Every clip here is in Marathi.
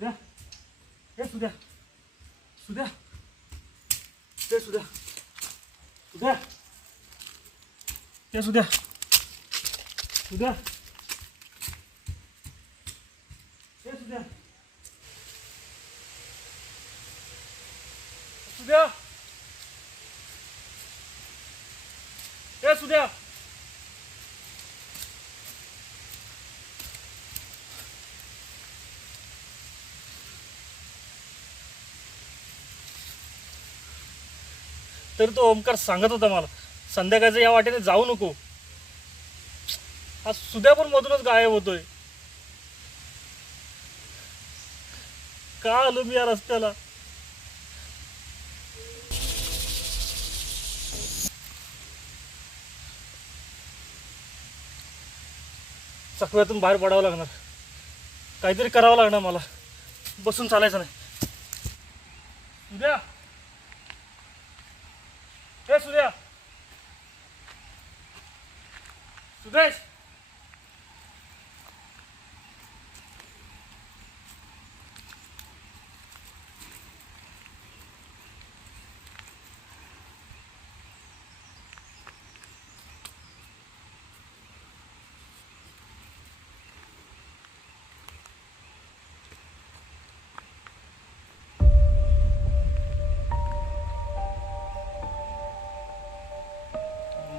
सुद्या हे सुद्या सुद्या ते सुद्या सुद्या ते सुद्या सुद्या ते सुद्या सुद्या हे सुद्या तर तो ओमकार सांगत होता मला संध्याकाळचं या वाटेने जाऊ नको. हा सुद्या पण मधूनच गायब होतोय. का आलो मी या रस्त्याला. चकव्यातून बाहेर पडावं लागणार. काहीतरी करावं लागणार मला. बसून चालायचं नाही. सुद्या हे सुद्या सुदेश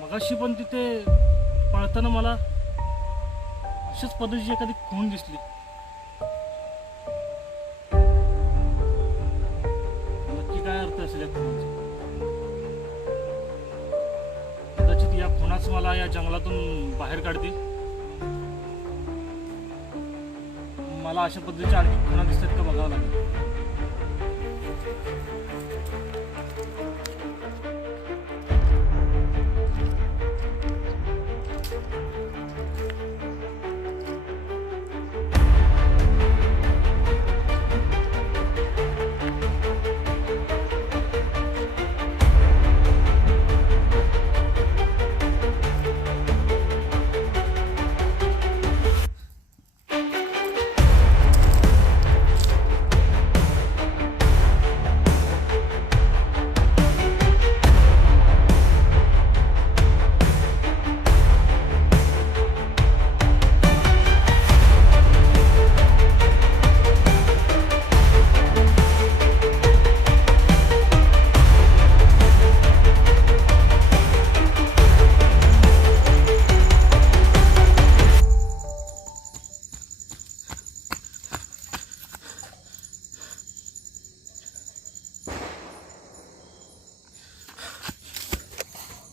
मगाशी पण तिथे पळताना मला अशाच पद्धतीची एखादी खून दिसली. नक्की काय अर्थ असेल या खुनाचा. कदाचित या खुनाच मला या जंगलातून बाहेर काढते. मला अशा पद्धतीच्या आणखी खुना दिसतात का बघावं लागेल.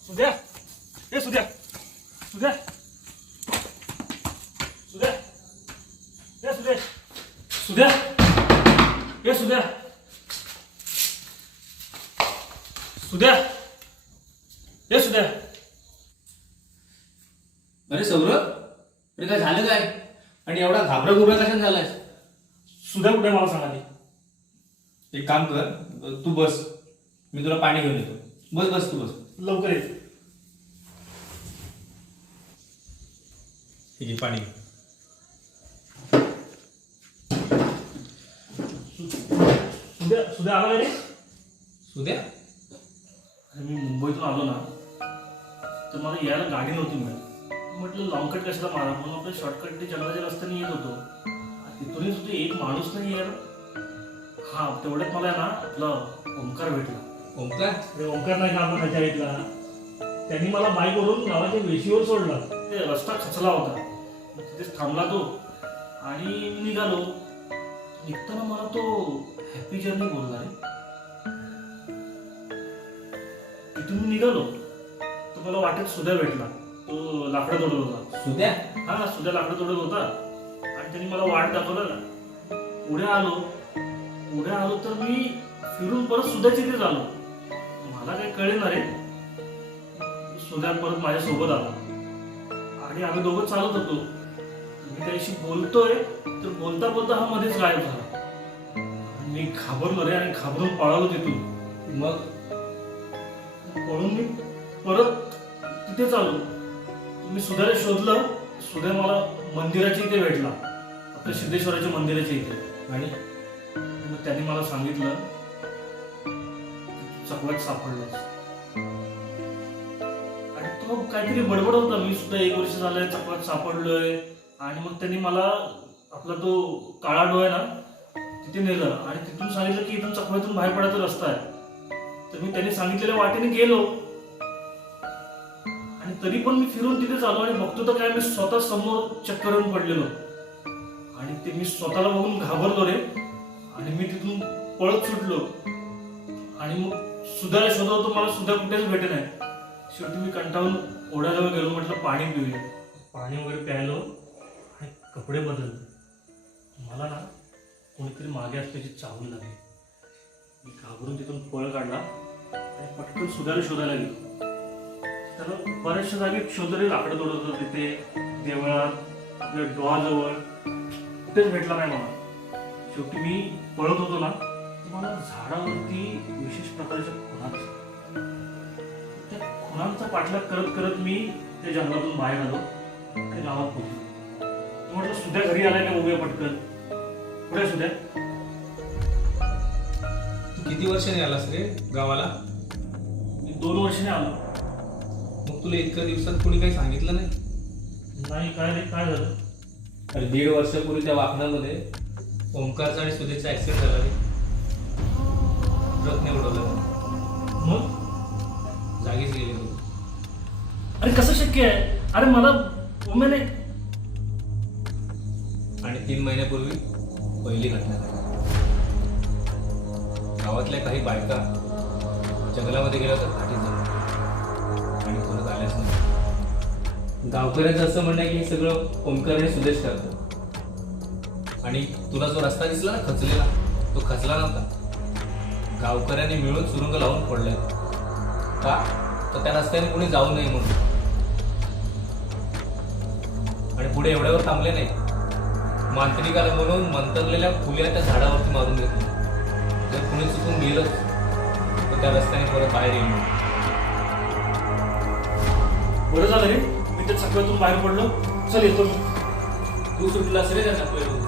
सुद्या हे सुद्या सुद्या सुद्या हे सुद्या सुद्या हे सुद्या सुद्या हे सुद्या. अरे सौरभ, अरे काय झालं काय? आणि एवढा घाबरा गुबरा कशाने झालाय? सुद्या कुठे मला सांगा ती. एक काम कर, तू बस, मी तुला पाणी घेऊन येतो. बस बस तू बस. लवकर ये. ठीक आहे, पाणी. सुद्या सुद्या आला रे. सुद्या मी मुंबईतून आलो ना तर मला यायला गाडी नव्हती मिळत. म्हटलं लॉंग कट कशाला मारा म्हणून आपल्या शॉर्टकट जंगलाच्या रस्त्याने येत होतो. तिथूनही सुद्धा एक माणूस नाही यार. हा तेवढ्यात मला ना आपला ओंकार भेटला. ओंकार? ओंकार नाही का आपण त्याच्या ऐकला. त्यांनी मला बाईकवरून गावाच्या वेशीवर सोडला. ते रस्ता खचला होता. तिथेच थांबला तो आणि मी निघालो. निघताना मला तो हॅपी जर्नी बोलला रे. तिथून मी निघालो तर मला वाटेत सुद्या भेटला. तो लाकडं तोडत होता. सुद्या? हा सुद्या लाकडं तोडत होता आणि त्यांनी मला वाट दाखवलं ना. पुढे आलो तर मी फिरून परत सुद्याच्या इथेच आलो. मला काही कळेल ना रे. सुद्या परत माझ्या सोबत आला आणि आम्ही दोघं चालत होतो. मी त्याशी बोलतोय तर बोलता बोलता हा मध्येच गायब झाला. मी घाबरलो रे आणि घाबरून पळालो तिथून. मग पळून मी परत तिथेच आलो. मी सुद्याला शोधलं. सुद्या मला मंदिराच्या इथे भेटला, आपल्या सिद्धेश्वराच्या मंदिराच्या इथे. आणि आणि मग त्याने मला सांगितलं की तू चकव्यात सापडलास. आणि तो काहीतरी बडबड होता, मी सुद्धा 1 वर्ष झालंय चकव्यात सापडलोय. आणि मग त्यांनी मला आपला तो काळा डोळा ना तिथे नेलं आणि तिथून सांगितलं की इथून चकव्यातून बाहेर पडायचा रस्ता आहे. तर मी त्यांनी सांगितलेल्या वाटेने गेलो आणि तरी पण मी फिरून तिथे आलो आणि बघतो तर काय, मी स्वतः समोर चक्कर येऊन पडलेलो. आणि ते मी स्वतःला बघून घाबरलो रे. आणि मी तिथून पळत सुटलो आणि मग सुधाला शोधत होतो, मला सुद्धा कुठेच भेटे नाही. शेवटी मी कंटाळून ओढ्याजवळ गेलो, म्हटलं पाणी पिऊया. पाणी वगैरे प्यायलो आणि कपडे बदलले. मला ना कोणीतरी मागे असल्याची चाहूल लागली. मी घाबरून तिथून पळ काढला आणि पटकन सुधाला शोधायला गेलो. त्याला बऱ्याचशा जागी शोधले, लाकडं तोडत होतं तिथे, देवळात, आपल्या डोहाजवळ, कुठेच भेटला नाही मला. शेवटी मी पळत होतो ना, तर मला झाडावरती विशेष प्रकारच्या खुणा दिसल्या. त्या खुणांचा पाठलाग करत करत मी त्या जंगलातून बाहेर आलो आणि गावात पोहोचलो. म्हटलं सुद्धा घरी आलाय का बघूया पटकन. कुठे सुद्धा? तू किती वर्षाने आलास रे गावाला? मी 2 वर्षाने आलो. मग तुला इतक्या दिवसात कोणी काही सांगितलं नाही? नाही. काय रे, काय झालं? अरे 1.5 वर्षापूर्वी त्या वाकणामध्ये ओंकारचा आणि सुधीरचा ऍक्सिडेंट झाला रे. ट्रकने उडवलं. मग जागीच गेले तू. अरे कसं शक्य आहे? अरे मला उमेने. आणि 3 महिन्यापूर्वी पहिली घटना झाली. गावातल्या काही बायका जंगलामध्ये गेल्या होत्या फाटी झाल्या आणि परत आल्याच नाही. गावकऱ्यांचं असं म्हणणं आहे की हे सगळं ओंकार आणि सुदेश करतात. आणि तुला जो रस्ता दिसला ना खचलेला, तो खचला नव्हता. गावकऱ्यांनी मिळून सुरुंग लावून फोडलाय. का? तर त्या रस्त्याने कुणी जाऊ नये म्हणून. आणि पुढे एवढ्यावर थांबले नाही. मांत्रिकाला म्हणून मंतरलेल्या फुल्या त्या झाडावरती मारून घेतल्या. जर कुणी चुकून गेलं तर त्या रस्त्याने परत बाहेर येईल. बरं झालं रे, मी त्या चकव्यातून बाहेर पडलो. चल येतो मी. तू सुटलास रे त्या चकव्यातून.